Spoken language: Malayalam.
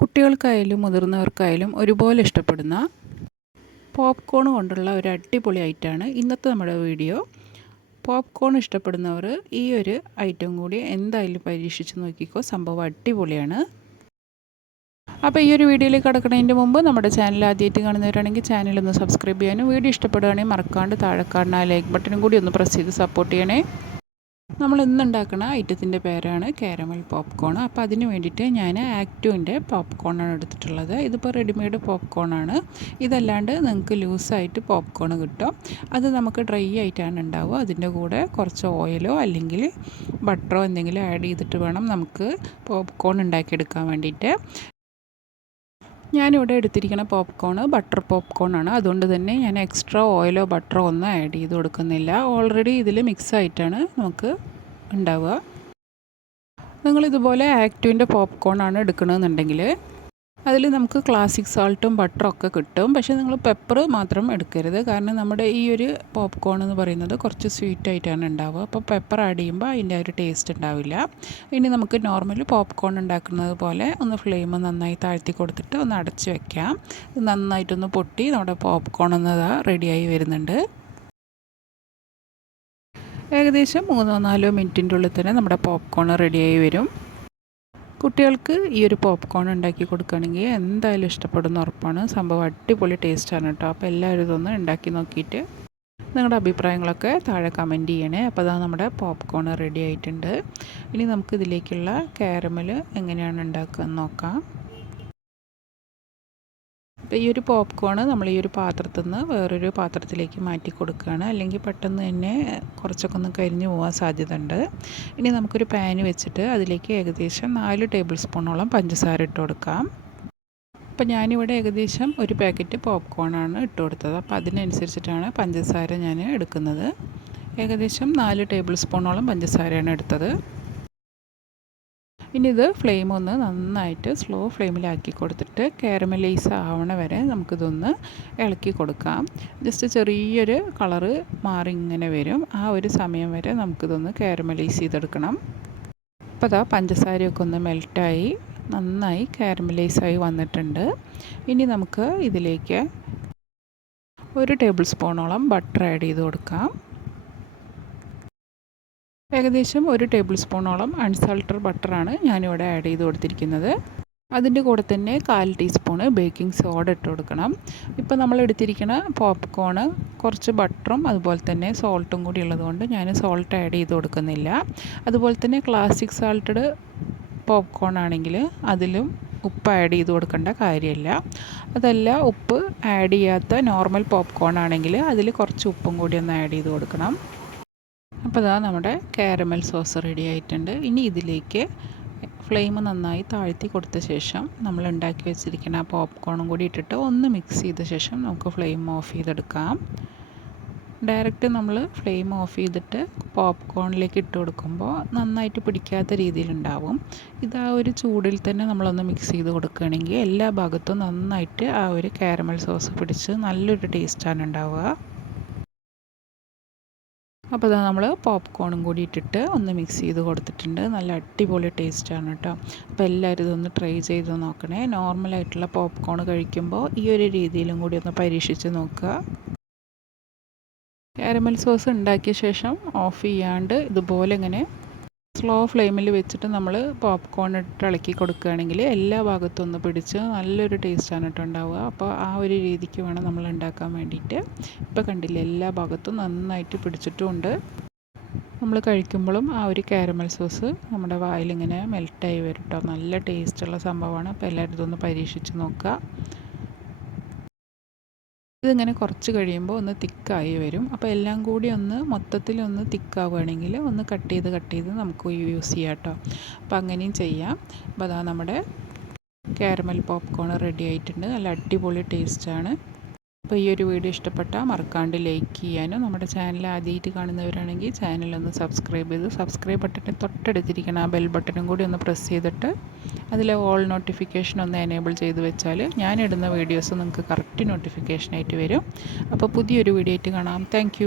കുട്ടികൾക്കായാലും മുതിർന്നവർക്കായാലും ഒരുപോലെ ഇഷ്ടപ്പെടുന്ന പോപ്കോൺ കൊണ്ടുള്ള ഒരു അടിപൊളി ഐറ്റമാണ് ഇന്നത്തെ നമ്മുടെ വീഡിയോ. പോപ്കോൺ ഇഷ്ടപ്പെടുന്നവർ ഈ ഒരു ഐറ്റം കൂടി എന്തായാലും പരീക്ഷിച്ച് നോക്കിക്കോ. സംഭവം അടിപൊളിയാണ്. അപ്പോൾ ഈ ഒരു വീഡിയോയിലേക്ക് കടക്കുന്നതിന്റെ മുമ്പ് നമ്മുടെ ചാനൽ ആദ്യമായിട്ട് കാണുന്നവരാണെങ്കിൽ ചാനൽ ഒന്ന് സബ്സ്ക്രൈബ് ചെയ്യാനും വീഡിയോ ഇഷ്ടപ്പെടുകയാണെങ്കിൽ മറക്കാണ്ട് താഴെ കാണുന്ന ലൈക്ക് ബട്ടനും കൂടി ഒന്ന് പ്രസ് ചെയ്ത് സപ്പോർട്ട് ചെയ്യണേ. നമ്മൾ ഇന്ന് ഉണ്ടാക്കുന്ന ഐറ്റത്തിന്റെ പേരാണ് കാരമൽ പോപ്കോൺ. അപ്പോൾ അതിന് വേണ്ടിയിട്ട് ഞാൻ ആക്റ്റുവിന്റെ പോപ്കോണാണ് എടുത്തിട്ടുള്ളത്. ഇതിപ്പോൾ റെഡിമെയ്ഡ് പോപ്കോണാണ്. ഇതല്ലാണ്ട് നിങ്ങൾക്ക് ലൂസായിട്ട് പോപ്കോൺ കിട്ടും. അത് നമുക്ക് ഡ്രൈ ആയിട്ടാണ് ഉണ്ടാവുക. അതിന്റെ കൂടെ കുറച്ച് ഓയിലോ അല്ലെങ്കിൽ ബട്ടറോ എന്തെങ്കിലും ആഡ് ചെയ്തിട്ട് വേണം നമുക്ക് പോപ്കോൺ ഉണ്ടാക്കിയെടുക്കാൻ വേണ്ടിയിട്ട്. ഞാനിവിടെ എടുത്തിരിക്കുന്ന പോപ്കോൺ ബട്ടർ പോപ്കോൺ ആണ് അതുകൊണ്ട് തന്നെ ഞാൻ എക്സ്ട്രാ ഓയിലോ ബട്ടറോ ഒന്നും ആഡ് ചെയ്ത് കൊടുക്കുന്നില്ല. ഓൾറെഡി ഇതിൽ മിക്സ് ആയിട്ടാണ് നമുക്ക് ഉണ്ടാവുക. നിങ്ങളിതുപോലെ ആക്റ്റീവിന്റെ പോപ്കോൺ ആണ് എടുക്കണമെന്നുണ്ടെങ്കിൽ അതിൽ നമുക്ക് ക്ലാസിക് സാൾട്ടും ബട്ടറും ഒക്കെ കിട്ടും. പക്ഷേ നിങ്ങൾ പെപ്പർ മാത്രം എടുക്കരുത്. കാരണം നമ്മുടെ ഈ ഒരു പോപ്കോൺ എന്ന് പറയുന്നത് കുറച്ച് സ്വീറ്റ് ആയിട്ടാണ് ഉണ്ടാവുക. അപ്പോൾ പെപ്പർ ആഡ് ചെയ്യുമ്പോൾ അതിന്റെ ഒരു ടേസ്റ്റ് ഉണ്ടാവില്ല. ഇനി നമുക്ക് നോർമൽ പോപ്കോൺ ഉണ്ടാക്കുന്നത് പോലെ ഒന്ന് ഫ്ലെയിം നന്നായി താഴ്ത്തി കൊടുത്തിട്ട് ഒന്ന് അടച്ച് വെക്കാം. നന്നായിട്ടൊന്ന് പൊട്ടി നമ്മുടെ പോപ്കോൺ എന്നത് റെഡിയായി വരുന്നുണ്ട്. ഏകദേശം മൂന്നോ നാലോ മിനിറ്റിന്റെ ഉള്ളിൽ തന്നെ നമ്മുടെ പോപ്കോൺ റെഡിയായി വരും. കുട്ടികൾക്ക് ഈ ഒരു പോപ്കോൺ ഉണ്ടാക്കി കൊടുക്കുകയാണെങ്കിൽ എന്തായാലും ഇഷ്ടപ്പെടുന്ന ഉറപ്പാണ്. സംഭവം അടിപൊളി ടേസ്റ്റാണ് കേട്ടോ. അപ്പോൾ എല്ലാവരും ഇതൊന്ന് ഉണ്ടാക്കി നോക്കിയിട്ട് നിങ്ങളുടെ അഭിപ്രായങ്ങളൊക്കെ താഴെ കമന്റ് ചെയ്യണേ. അപ്പോൾ അതാ നമ്മുടെ പോപ്കോൺ റെഡി ആയിട്ടുണ്ട്. ഇനി നമുക്ക് ഇതിലേക്കുള്ള കാരമൽ എങ്ങനെയാണ് ഉണ്ടാക്കുക എന്ന് നോക്കാം. അപ്പോൾ ഈ ഒരു പോപ്കോൺ നമ്മൾ ഈ ഒരു പാത്രത്തിൽ നിന്ന് വേറൊരു പാത്രത്തിലേക്ക് മാറ്റി കൊടുക്കുകയാണ്. അല്ലെങ്കിൽ പെട്ടെന്ന് തന്നെ കുറച്ചൊക്കെ ഒന്ന് കരിഞ്ഞു പോകാൻ സാധ്യത ഉണ്ട് ഇനി നമുക്കൊരു പാന് വെച്ചിട്ട് അതിലേക്ക് ഏകദേശം നാല് ടേബിൾ സ്പൂണോളം പഞ്ചസാര ഇട്ട് കൊടുക്കാം. അപ്പോൾ ഞാനിവിടെ ഏകദേശം ഒരു പാക്കറ്റ് പോപ്കോണാണ് ഇട്ട് കൊടുത്തത്. അപ്പോൾ അതിനനുസരിച്ചിട്ടാണ് പഞ്ചസാര ഞാൻ എടുക്കുന്നത്. ഏകദേശം നാല് ടേബിൾ സ്പൂണോളം പഞ്ചസാരയാണ് എടുത്തത്. ഇനി ഇത് ഫ്ലെയിം ഒന്ന് നന്നായിട്ട് സ്ലോ ഫ്ലെയിമിലാക്കി കൊടുത്തിട്ട് കാരമലൈസ് ആവണ വരെ നമുക്കിതൊന്ന് ഇളക്കി കൊടുക്കാം. ജസ്റ്റ് ചെറിയൊരു കളറ് മാറി ഇങ്ങനെ വരും. ആ ഒരു സമയം വരെ നമുക്കിതൊന്ന് കാരമലൈസ് ചെയ്തെടുക്കണം. അപ്പോൾ അതാ പഞ്ചസാരയൊക്കെ ഒന്ന് മെൽറ്റായി നന്നായി കാരമലൈസായി വന്നിട്ടുണ്ട്. ഇനി നമുക്ക് ഇതിലേക്ക് ഒരു ടേബിൾ സ്പൂണോളം ബട്ടർ ആഡ് ചെയ്ത് കൊടുക്കാം. ഏകദേശം ഒരു ടേബിൾ സ്പൂണോളം അൺസാൾട്ടഡ് ബട്ടറാണ് ഞാനിവിടെ ആഡ് ചെയ്ത് കൊടുത്തിരിക്കുന്നത്. അതിന്റെ കൂടെ തന്നെ കാൽ ടീസ്പൂണ് ബേക്കിംഗ് സോഡ ഇട്ട് കൊടുക്കണം. ഇപ്പോൾ നമ്മൾ എടുത്തിരിക്കുന്ന പോപ്കോണ് കുറച്ച് ബട്ടറും അതുപോലെ തന്നെ സോൾട്ടും കൂടി ഉള്ളതുകൊണ്ട് ഞാൻ സോൾട്ട് ആഡ് ചെയ്ത് കൊടുക്കുന്നില്ല. അതുപോലെ തന്നെ ക്ലാസിക് സാൾട്ടഡ് പോപ്കോൺ ആണെങ്കിൽ അതിലും ഉപ്പ് ആഡ് ചെയ്ത് കൊടുക്കേണ്ട കാര്യമില്ല. അതല്ല ഉപ്പ് ആഡ് ചെയ്യാത്ത നോർമൽ പോപ്കോൺ ആണെങ്കിൽ അതിൽ കുറച്ച് ഉപ്പും കൂടി ഒന്ന് ആഡ് ചെയ്ത് കൊടുക്കണം. അപ്പോൾ ഇതാ നമ്മുടെ കാരമൽ സോസ് റെഡി ആയിട്ടുണ്ട്. ഇനി ഇതിലേക്ക് ഫ്ലെയിം നന്നായി താഴ്ത്തി കൊടുത്ത ശേഷം നമ്മൾ ഉണ്ടാക്കി വെച്ചിരിക്കുന്ന ആ പോപ്കോണും കൂടി ഇട്ടിട്ട് ഒന്ന് മിക്സ് ചെയ്ത ശേഷം നമുക്ക് ഫ്ലെയിം ഓഫ് ചെയ്തെടുക്കാം. ഡയറക്റ്റ് നമ്മൾ ഫ്ലെയിം ഓഫ് ചെയ്തിട്ട് പോപ്കോണിലേക്ക് ഇട്ട് കൊടുക്കുമ്പോൾ നന്നായിട്ട് പിടിക്കാത്ത രീതിയിലുണ്ടാവും. ഇത് ആ ഒരു ചൂടിൽ തന്നെ നമ്മളൊന്ന് മിക്സ് ചെയ്ത് കൊടുക്കുകയാണെങ്കിൽ എല്ലാ ഭാഗത്തും നന്നായിട്ട് ആ ഒരു കാരമൽ സോസ് പിടിച്ച് നല്ലൊരു ടേസ്റ്റാണ് ഉണ്ടാവുക. അപ്പോൾ ഇതാ നമ്മൾ പോപ്കോണും കൂടി ഇട്ടിട്ട് ഒന്ന് മിക്സ് ചെയ്ത് കൊടുത്തിട്ടുണ്ട്. നല്ല അടിപൊളി ടേസ്റ്റാണ് കേട്ടോ. അപ്പോൾ എല്ലാവരും ഇതൊന്ന് ട്രൈ ചെയ്ത് നോക്കണേ. നോർമലായിട്ടുള്ള പോപ്കോൺ കഴിക്കുമ്പോൾ ഈ ഒരു രീതിയിലും കൂടി ഒന്ന് പരീക്ഷിച്ച് നോക്കുക. കാരമൽ സോസ് ഉണ്ടാക്കിയ ശേഷം ഓഫ് ചെയ്യാണ്ട് ഇതുപോലെ ഇങ്ങനെ സ്ലോ ഫ്ലെയിമിൽ വെച്ചിട്ട് നമ്മൾ പോപ്കോൺ ഇട്ട് ഇളക്കി കൊടുക്കുകയാണെങ്കിൽ എല്ലാ ഭാഗത്തും ഒന്ന് പിടിച്ച് നല്ലൊരു ടേസ്റ്റാണ് കേട്ടോ ഉണ്ടാവുക. അപ്പോൾ ആ ഒരു രീതിക്ക് വേണം നമ്മൾ ഉണ്ടാക്കാൻ വേണ്ടിയിട്ട്. ഇപ്പോൾ കണ്ടില്ലേ എല്ലാ ഭാഗത്തും നന്നായിട്ട് പിടിച്ചിട്ടുമുണ്ട് നമ്മൾ കഴിക്കുമ്പോഴും ആ ഒരു കാരമൽ സോസ് നമ്മുടെ വായിലിങ്ങനെ മെൽട്ടായി വരും കേട്ടോ. നല്ല ടേസ്റ്റുള്ള സംഭവമാണ്. അപ്പോൾ എല്ലാവരും ഇതൊന്ന് പരീക്ഷിച്ച് നോക്കുക. ഇതിങ്ങനെ കുറച്ച് കഴിയുമ്പോൾ ഒന്ന് തിക്കായി വരും. അപ്പോൾ എല്ലാം കൂടി ഒന്ന് മൊത്തത്തിൽ ഒന്ന് തിക്കാവുകയാണെങ്കിൽ ഒന്ന് കട്ട് ചെയ്ത് കട്ട് ചെയ്ത് നമുക്ക് യൂസ് ചെയ്യാം കേട്ടോ. അപ്പോൾ അങ്ങനെയും ചെയ്യാം. അപ്പോൾ അതാ നമ്മുടെ കാരമൽ പോപ്കോൺ റെഡി ആയിട്ടുണ്ട്. നല്ല അടിപൊളി ടേസ്റ്റാണ് അപ്പോൾ ഈ ഒരു വീഡിയോ ഇഷ്ടപ്പെട്ടാൽ മറക്കാണ്ട് ലൈക്ക് ചെയ്യാനും നമ്മുടെ ചാനൽ ആദ്യമായിട്ട് കാണുന്നവരാണെങ്കിൽ ചാനൽ ഒന്ന് സബ്സ്ക്രൈബ് ചെയ്ത് സബ്സ്ക്രൈബ് ബട്ടന്റെ തൊട്ടടുത്തിരിക്കണം ആ ബെൽ ബട്ടണും കൂടി ഒന്ന് പ്രസ് ചെയ്തിട്ട് അതിലെ ഓൾ നോട്ടിഫിക്കേഷൻ ഒന്ന് എനേബിൾ ചെയ്ത് വെച്ചാൽ ഞാൻ ഇടുന്ന വീഡിയോസ് നിങ്ങൾക്ക് കറക്റ്റ് നോട്ടിഫിക്കേഷനായിട്ട് വരും. അപ്പോൾ പുതിയൊരു വീഡിയോ ആയിട്ട് കാണാം. താങ്ക്